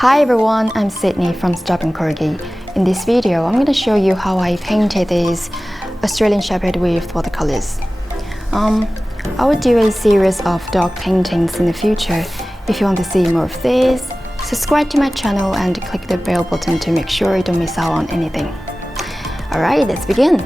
Hi everyone, I'm Sydney from Corgi. In this video, I'm going to show you how I painted this Australian Shepherd with watercolors. I will do a series of dog paintings in the future. If you want to see more of this, subscribe to my channel and click the bell button to make sure you don't miss out on anything. Alright, let's begin!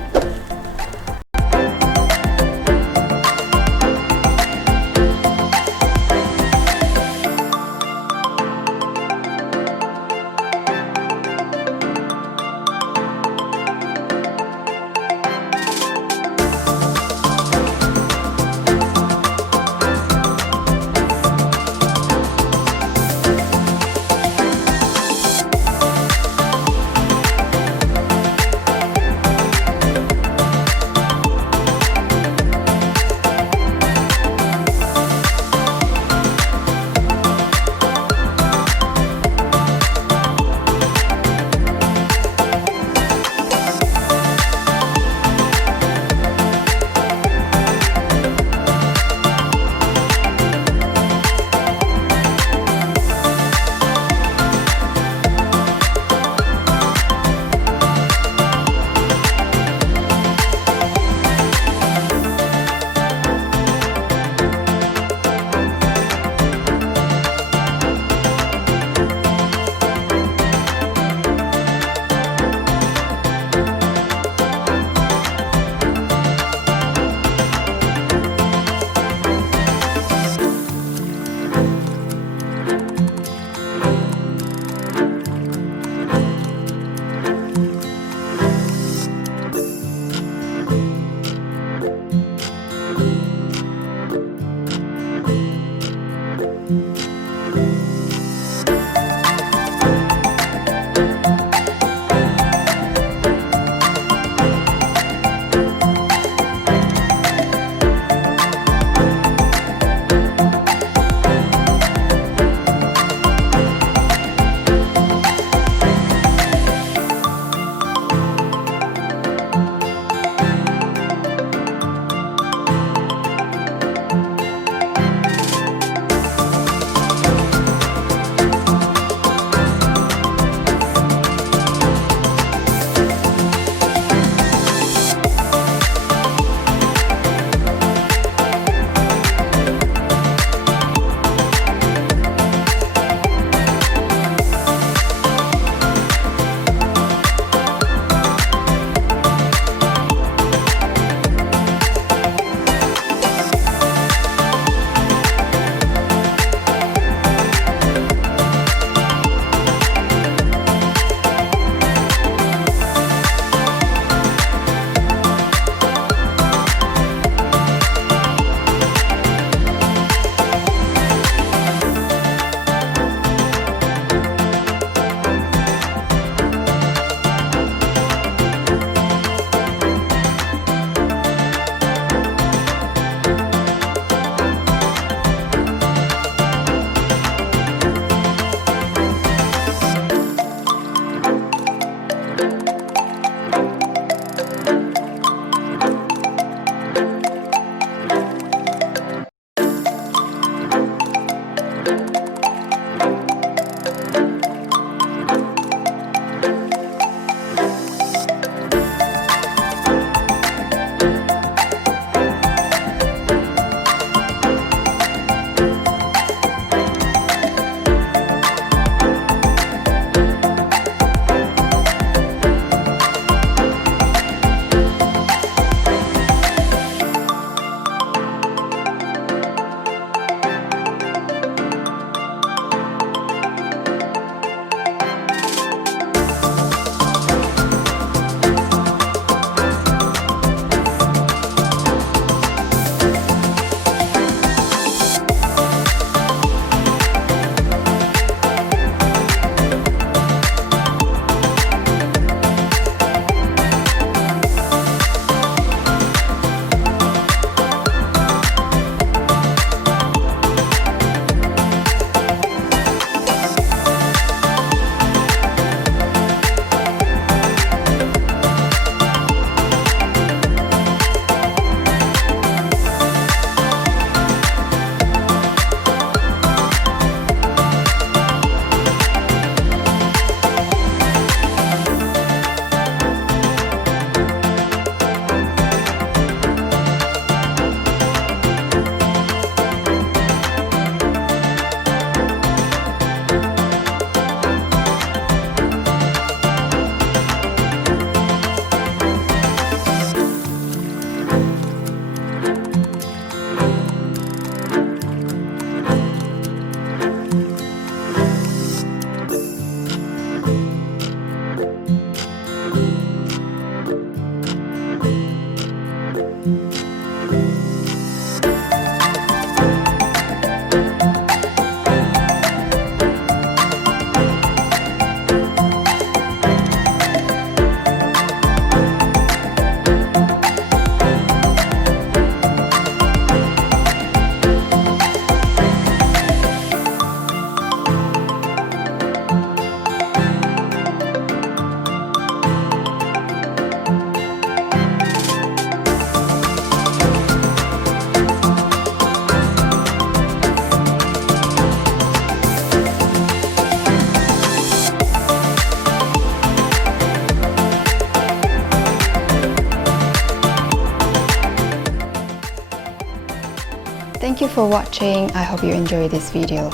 for watching. I hope you enjoyed this video.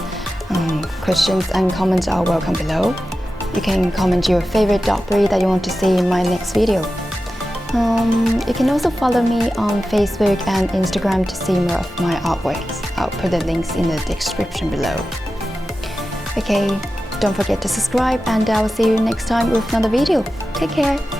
Questions and comments are welcome below. You can comment your favorite dog breed that you want to see in my next video. You can also follow me on Facebook and Instagram to see more of my artworks. I'll put the links in the description below. Okay, don't forget to subscribe, and I will see you next time with another video. Take care!